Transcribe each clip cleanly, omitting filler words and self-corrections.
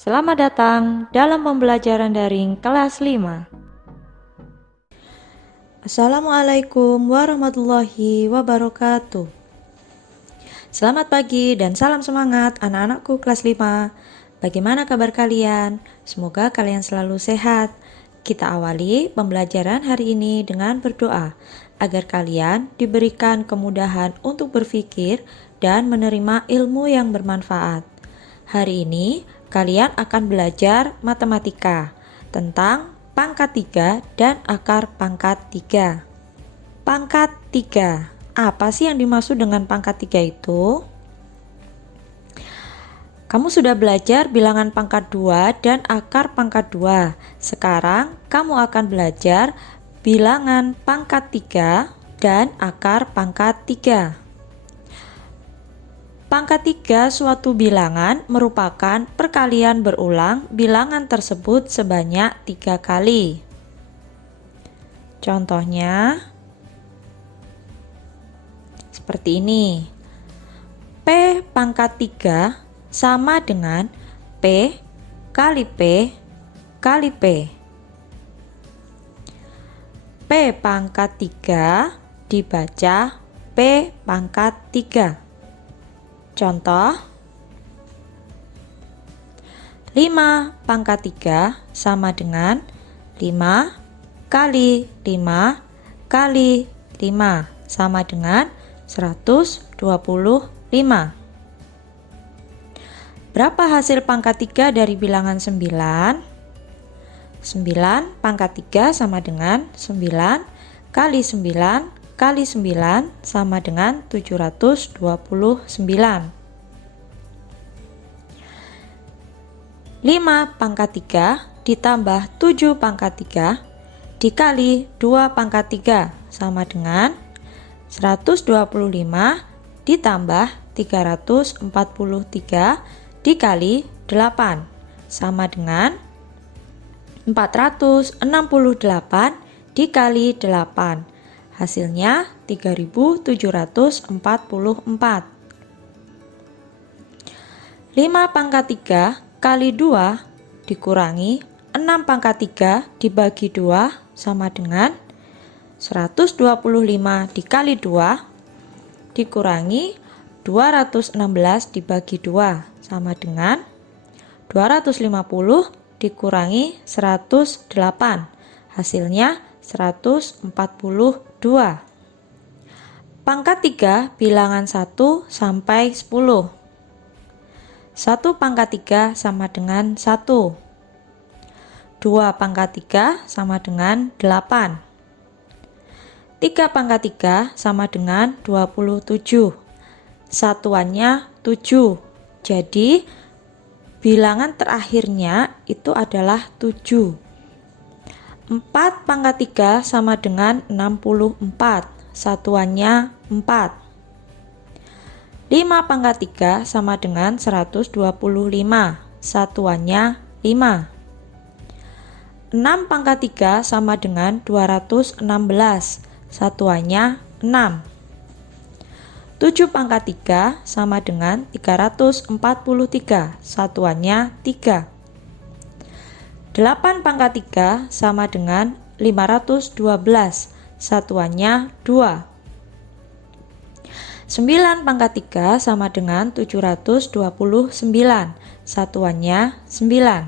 Selamat datang dalam pembelajaran daring kelas 5. Assalamualaikum warahmatullahi wabarakatuh. Selamat pagi dan salam semangat anak-anakku kelas 5. Bagaimana kabar kalian? Semoga kalian selalu sehat. Kita awali pembelajaran hari ini dengan berdoa agar kalian diberikan kemudahan untuk berpikir dan menerima ilmu yang bermanfaat. Hari ini kalian akan belajar matematika tentang pangkat 3 dan akar pangkat 3. Pangkat 3. Apa sih yang dimaksud dengan pangkat 3 itu? Kamu sudah belajar bilangan pangkat 2 dan akar pangkat 2. Sekarang kamu akan belajar bilangan pangkat 3 dan akar pangkat 3. Pangkat 3 suatu bilangan merupakan perkalian berulang bilangan tersebut sebanyak 3 kali. Contohnya seperti ini. P pangkat 3 sama dengan P kali P kali P. P pangkat 3 dibaca P pangkat 3. Contoh, 5 pangkat 3 sama dengan 5 kali 5 kali 5 sama dengan 125. Berapa hasil pangkat 3 dari bilangan 9? 9 pangkat 3 sama dengan 9 kali 9 kali 9 sama dengan 729. 5 pangkat 3 ditambah 7 pangkat 3 dikali 2 pangkat 3 sama dengan 125 ditambah 343 dikali 8 sama dengan 468 dikali 8. Hasilnya 3744. 5 pangkat 3 kali 2 dikurangi 6 pangkat 3 dibagi 2 sama dengan 125 dikali 2 dikurangi 216 dibagi 2 sama dengan 250 dikurangi 108. Hasilnya 142. Pangkat 3 bilangan 1 sampai 10. 1 pangkat 3 sama dengan 1. 2 pangkat 3 sama dengan 8. 3 pangkat 3 sama dengan 27. Satuannya 7. Jadi bilangan terakhirnya itu adalah 7. 4 pangkat 3 sama dengan 64. Satuannya 4. 5 pangkat 3 sama dengan 125. Satuannya 5. 6 pangkat 3 sama dengan 216. Satuannya 6. 7 pangkat 3 sama dengan 343. Satuannya 3. 8 pangkat 3 sama dengan 512. Satuannya 2. 9 pangkat 3 sama dengan 729. Satuannya 9.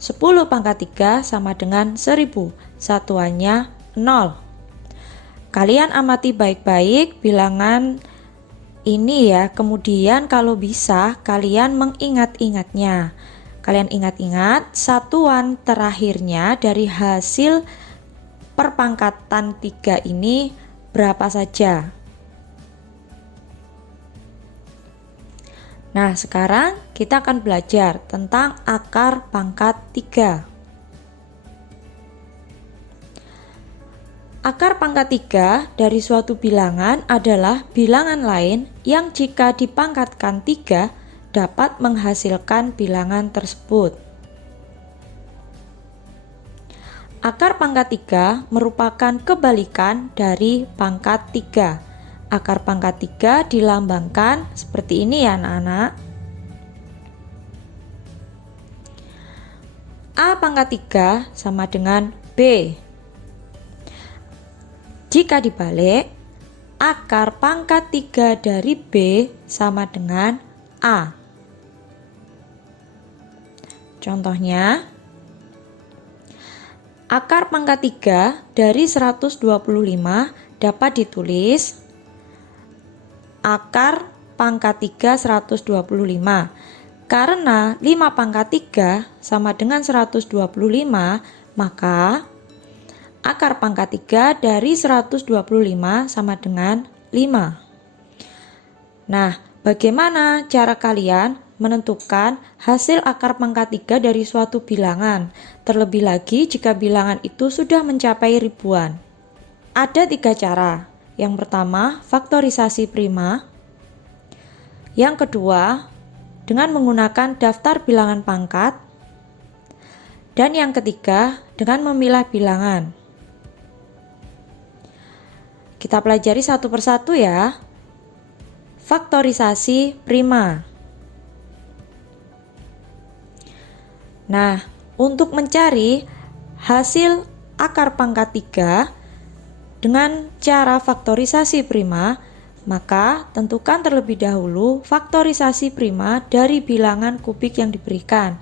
10 pangkat 3 sama dengan 1000. Satuannya 0. Kalian amati baik-baik bilangan ini ya. Kemudian kalau bisa kalian mengingat-ingatnya. Kalian ingat-ingat satuan terakhirnya dari hasil perpangkatan 3 ini berapa saja. Nah, sekarang kita akan belajar tentang akar pangkat 3. Akar pangkat 3 dari suatu bilangan adalah bilangan lain yang jika dipangkatkan 3 dapat menghasilkan bilangan tersebut. Akar pangkat 3 merupakan kebalikan dari pangkat 3. Akar pangkat 3 dilambangkan seperti ini ya anak-anak. A pangkat 3 sama dengan B. Jika dibalik, akar pangkat 3 dari B sama dengan A. Contohnya, akar pangkat 3 dari 125 dapat ditulis akar pangkat 3 125. Karena 5 pangkat 3 sama dengan 125, maka akar pangkat 3 dari 125 sama dengan 5. Nah, bagaimana cara kalian menentukan hasil akar pangkat 3 dari suatu bilangan? Terlebih lagi jika bilangan itu sudah mencapai ribuan. Ada 3 cara. Yang pertama, faktorisasi prima. Yang kedua, dengan menggunakan daftar bilangan pangkat. Dan yang ketiga, dengan memilah bilangan. Kita pelajari satu persatu ya. Faktorisasi prima. Nah, untuk mencari hasil akar pangkat 3 dengan cara faktorisasi prima, maka tentukan terlebih dahulu faktorisasi prima dari bilangan kubik yang diberikan.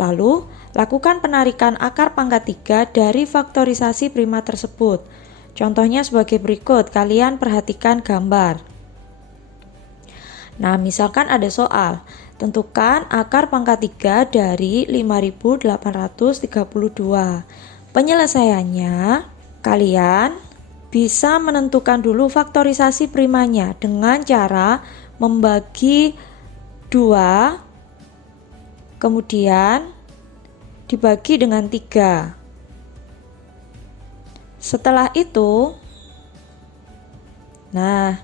Lalu, lakukan penarikan akar pangkat 3 dari faktorisasi prima tersebut. Contohnya sebagai berikut, kalian perhatikan gambar. Nah, misalkan ada soal, tentukan akar pangkat 3 dari 5832. Penyelesaiannya, kalian bisa menentukan dulu faktorisasi primanya dengan cara membagi 2, kemudian dibagi dengan 3. Setelah itu, nah,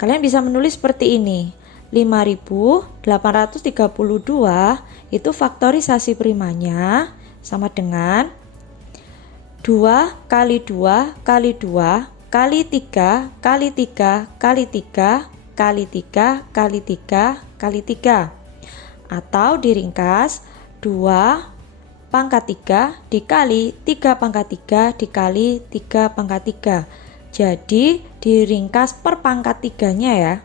kalian bisa menulis seperti ini. 5832 itu faktorisasi primanya sama dengan 2 kali 2 kali 2 kali 3 kali 3 kali 3 kali 3 kali 3 kali 3, atau diringkas 2 pangkat 3 dikali 3 pangkat 3 dikali 3 pangkat 3. Jadi diringkas per pangkat 3-nya ya.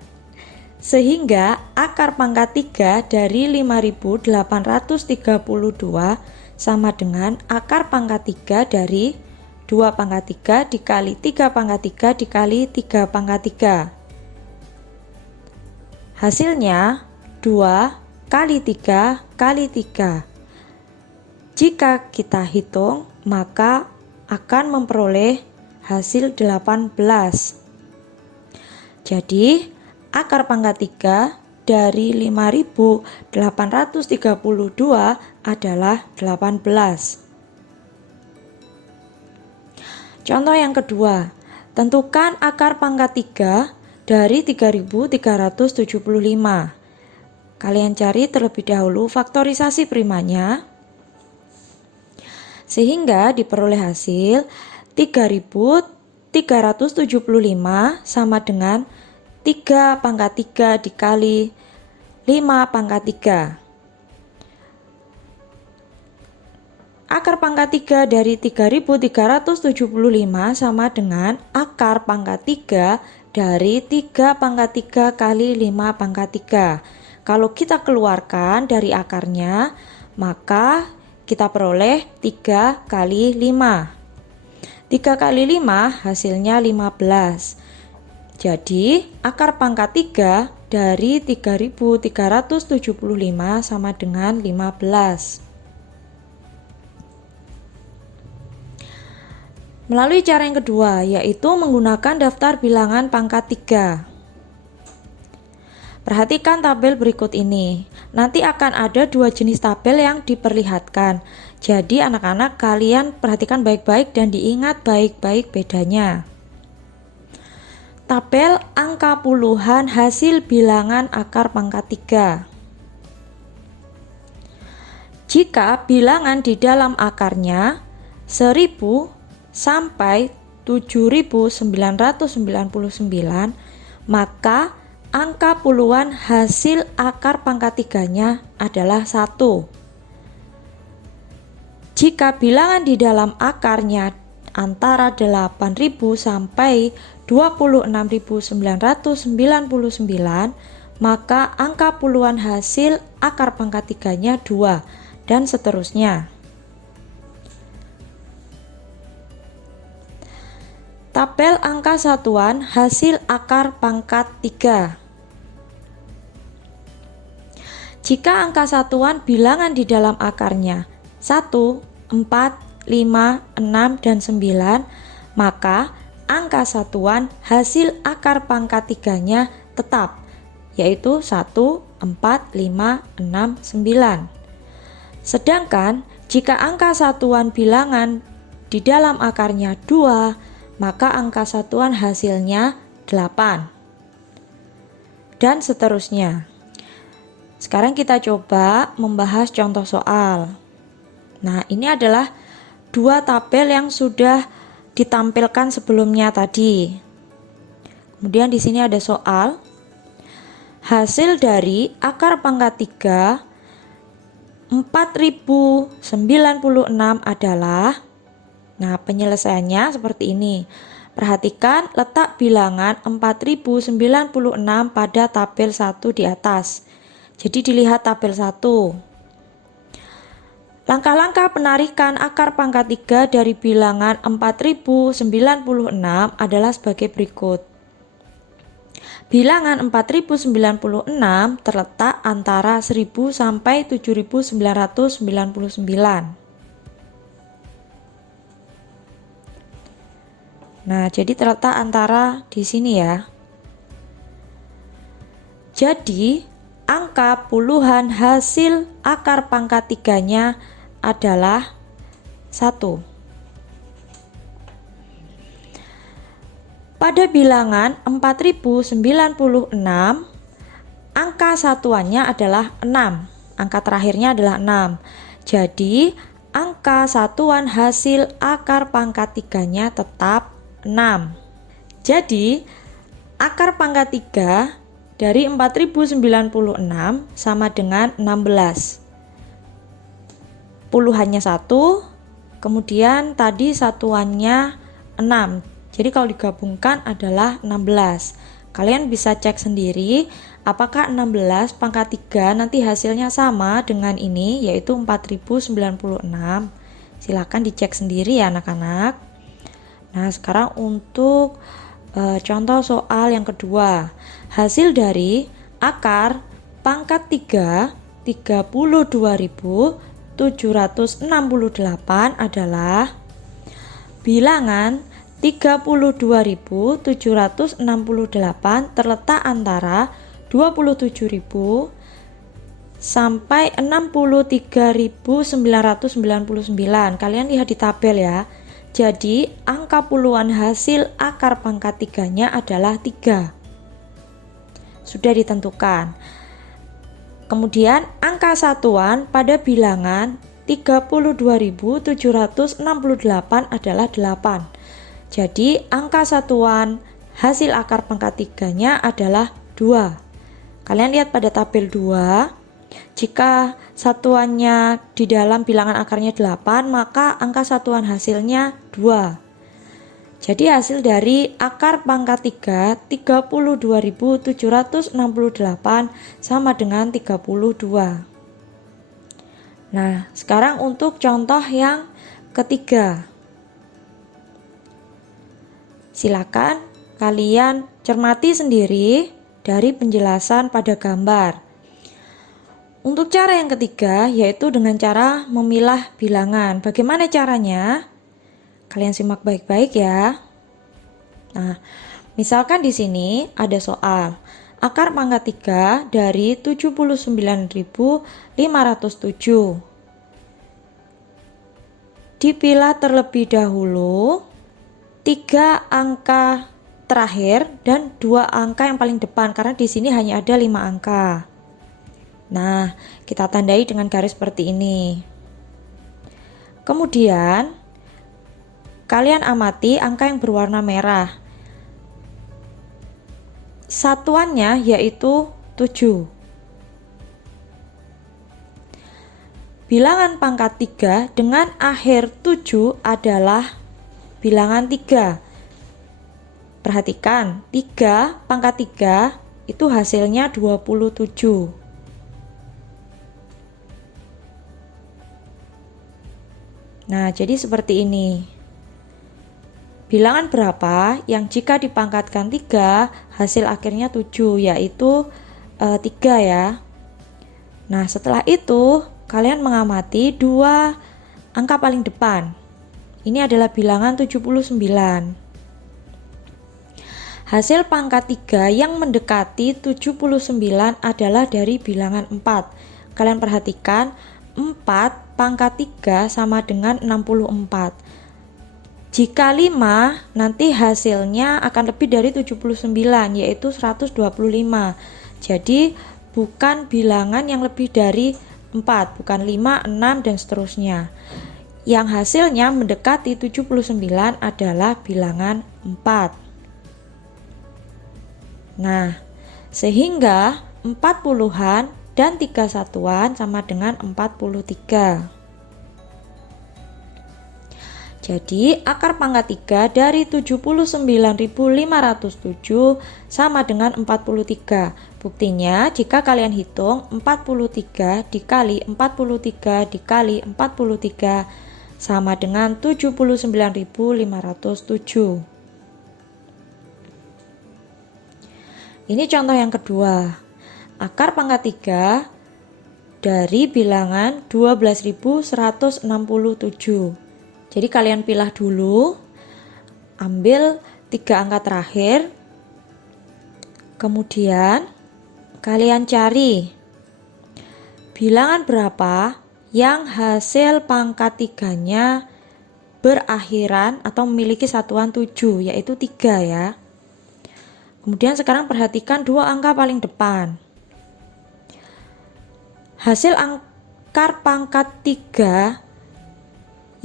Sehingga akar pangkat 3 dari 5832 sama dengan akar pangkat 3 dari 2 pangkat 3 dikali 3 pangkat 3 dikali 3 pangkat 3. Hasilnya 2 kali 3 kali 3. Jika kita hitung, maka akan memperoleh hasil 18. Jadi, akar pangkat 3 dari 5832 adalah 18. Contoh yang kedua, tentukan akar pangkat 3 dari 3375. Kalian cari terlebih dahulu faktorisasi primanya, sehingga diperoleh hasil 3375 sama dengan 3 pangkat 3 dikali 5 pangkat 3. Akar pangkat 3 dari 3375 sama dengan akar pangkat 3 dari 3 pangkat 3 kali 5 pangkat 3. Kalau kita keluarkan dari akarnya, maka kita peroleh 3 kali 5. 3 kali 5 hasilnya 15. Jadi, akar pangkat 3 dari 3375 sama dengan 15. Melalui cara yang kedua, yaitu menggunakan daftar bilangan pangkat 3. Perhatikan tabel berikut ini. Nanti akan ada 2 jenis tabel yang diperlihatkan. Jadi anak-anak kalian perhatikan baik-baik dan diingat baik-baik bedanya. Tabel angka puluhan hasil bilangan akar pangkat 3. Jika bilangan di dalam akarnya 1000 sampai 7999, maka angka puluhan hasil akar pangkat 3-nya adalah 1. Jika bilangan di dalam akarnya antara 8.000 sampai 26.999, maka angka puluhan hasil akar pangkat 3-nya 2, dan seterusnya. Tabel angka satuan hasil akar pangkat 3. Jika angka satuan bilangan di dalam akarnya 1, 4, 5, 6, dan 9, maka angka satuan hasil akar pangkat 3-nya tetap, yaitu 1, 4, 5, 6, 9. Sedangkan jika angka satuan bilangan di dalam akarnya 2, maka angka satuan hasilnya 8. Dan seterusnya. Sekarang kita coba membahas contoh soal. Nah, ini adalah dua tabel yang sudah ditampilkan sebelumnya tadi. Kemudian di sini ada soal. Hasil dari akar pangkat 3 4096 adalah, nah penyelesaiannya seperti ini. Perhatikan letak bilangan 4096 pada tabel 1 di atas. Jadi dilihat tabel 1. Langkah-langkah penarikan akar pangkat 3 dari bilangan 4096 adalah sebagai berikut. Bilangan 4096 terletak antara 1000 sampai 7999. Nah, jadi terletak antara di sini ya. Jadi, angka puluhan hasil akar pangkat 3-nya adalah 1. Pada bilangan 4096, angka satuannya adalah 6. Angka terakhirnya adalah 6. Jadi, angka satuan hasil akar pangkat 3-nya tetap 6. Jadi, akar pangkat 3 dari 4096 sama dengan 16. Puluhannya 1, kemudian tadi satuannya 6. Jadi kalau digabungkan adalah 16. Kalian bisa cek sendiri apakah 16 pangkat 3 nanti hasilnya sama dengan ini, yaitu 4096. Silahkan dicek sendiri ya anak-anak. Nah, sekarang untuk contoh soal yang kedua. Hasil dari akar pangkat 3 32.768 adalah bilangan 32.768 terletak antara 27.000 sampai 63.999. Kalian lihat di tabel ya. Jadi angka puluhan hasil akar pangkat 3-nya adalah 3. Sudah ditentukan. Kemudian angka satuan pada bilangan 32.768 adalah 8. Jadi angka satuan hasil akar pangkat 3-nya adalah 2. Kalian lihat pada tabel 2, jika satuannya di dalam bilangan akarnya 8, maka angka satuan hasilnya 2. Jadi hasil dari akar pangkat 3 32.768 sama dengan 32. Nah, sekarang untuk contoh yang ketiga. Silakan kalian cermati sendiri dari penjelasan pada gambar. Untuk cara yang ketiga yaitu dengan cara memilah bilangan. Bagaimana caranya? Kalian simak baik-baik ya. Nah, misalkan di sini ada soal. Akar pangkat 3 dari 79.507. Dipilah terlebih dahulu 3 angka terakhir dan 2 angka yang paling depan, karena di sini hanya ada 5 angka. Nah, kita tandai dengan garis seperti ini. Kemudian kalian amati angka yang berwarna merah. Satuannya yaitu 7. bilangan pangkat 3 dengan akhir 7 adalah bilangan 3. Perhatikan, 3 pangkat 3 itu hasilnya 27. Nah, jadi seperti ini. Bilangan berapa yang jika dipangkatkan 3 hasil akhirnya 7, yaitu 3 ya. Nah, setelah itu kalian mengamati dua angka paling depan. Ini adalah bilangan 79. Hasil pangkat 3 yang mendekati 79 adalah dari bilangan 4. Kalian perhatikan, 4 pangkat 3 sama dengan 64. Jika 5, nanti hasilnya akan lebih dari 79, yaitu 125. Jadi bukan bilangan yang lebih dari 4, bukan 5, 6, dan seterusnya. Yang hasilnya mendekati 79 adalah bilangan 4. Nah, sehingga 4 puluhan dan 3 satuan sama dengan 43. Jadi, akar pangkat 3 dari 79.507 sama dengan 43. Buktinya, jika kalian hitung 43 dikali 43 dikali 43 sama dengan 79.507. Ini contoh yang kedua. Akar pangkat 3 dari bilangan 12.167. Jadi kalian pilah dulu, ambil 3 angka terakhir, kemudian kalian cari bilangan berapa yang hasil pangkat 3-nya berakhiran atau memiliki satuan 7, yaitu 3 ya. Kemudian sekarang perhatikan dua angka paling depan. Hasil akar pangkat 3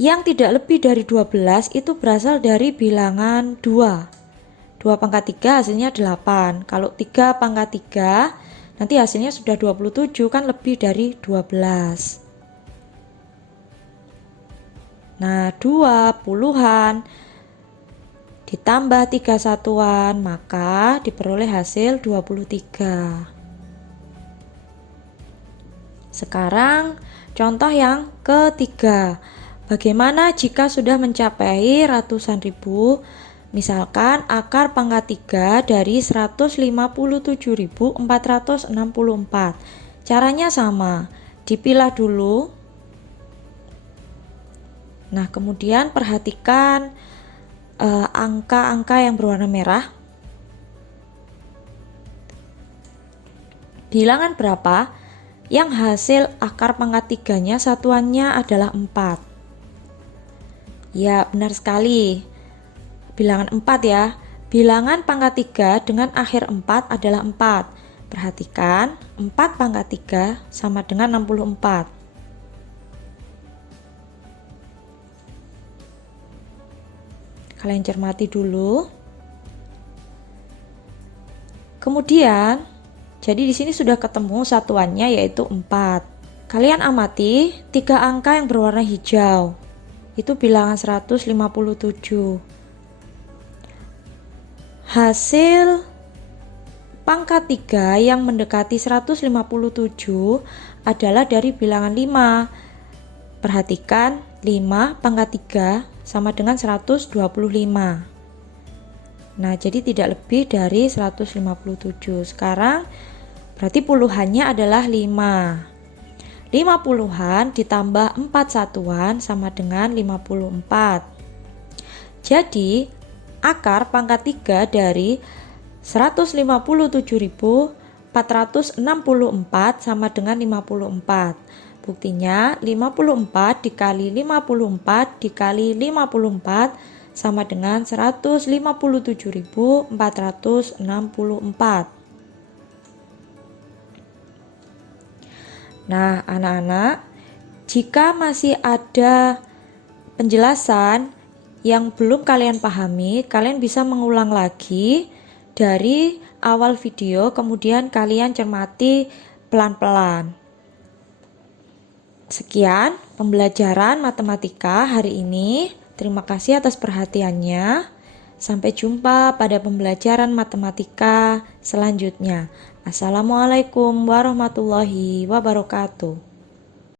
yang tidak lebih dari 12 itu berasal dari bilangan 2. 2 pangkat 3 hasilnya 8. Kalau 3 pangkat 3 nanti hasilnya sudah 27, kan lebih dari 12. Nah, 2 puluhan ditambah 3 satuan, maka diperoleh hasil 23. Sekarang contoh yang ketiga. Bagaimana jika sudah mencapai ratusan ribu? Misalkan akar pangkat 3 dari 157.464. Caranya sama, dipilah dulu. Nah, kemudian perhatikan angka-angka yang berwarna merah. Bilangan berapa yang hasil akar pangkat 3-nya satuannya adalah 4? Ya, benar sekali. Bilangan 4 ya. Bilangan pangkat 3 dengan akhir 4 adalah 4. Perhatikan, 4 pangkat 3 sama dengan 64. Kalian cermati dulu. Kemudian, jadi di sini sudah ketemu satuannya yaitu 4. Kalian amati 3 angka yang berwarna hijau. Itu bilangan 157. Hasil pangkat 3 yang mendekati 157 adalah dari bilangan 5. Perhatikan, 5 pangkat 3 sama dengan 125. Nah, jadi tidak lebih dari 157. Sekarang berarti puluhannya adalah 5. 5 puluhan ditambah 4 satuan sama dengan 54. Jadi, akar pangkat 3 dari 157.464 sama dengan 54. Buktinya 54 dikali 54 dikali 54 sama dengan 157.464. Nah, anak-anak, jika masih ada penjelasan yang belum kalian pahami, kalian bisa mengulang lagi dari awal video, kemudian kalian cermati pelan-pelan. Sekian pembelajaran matematika hari ini. Terima kasih atas perhatiannya. Sampai jumpa pada pembelajaran matematika selanjutnya. Assalamualaikum warahmatullahi wabarakatuh.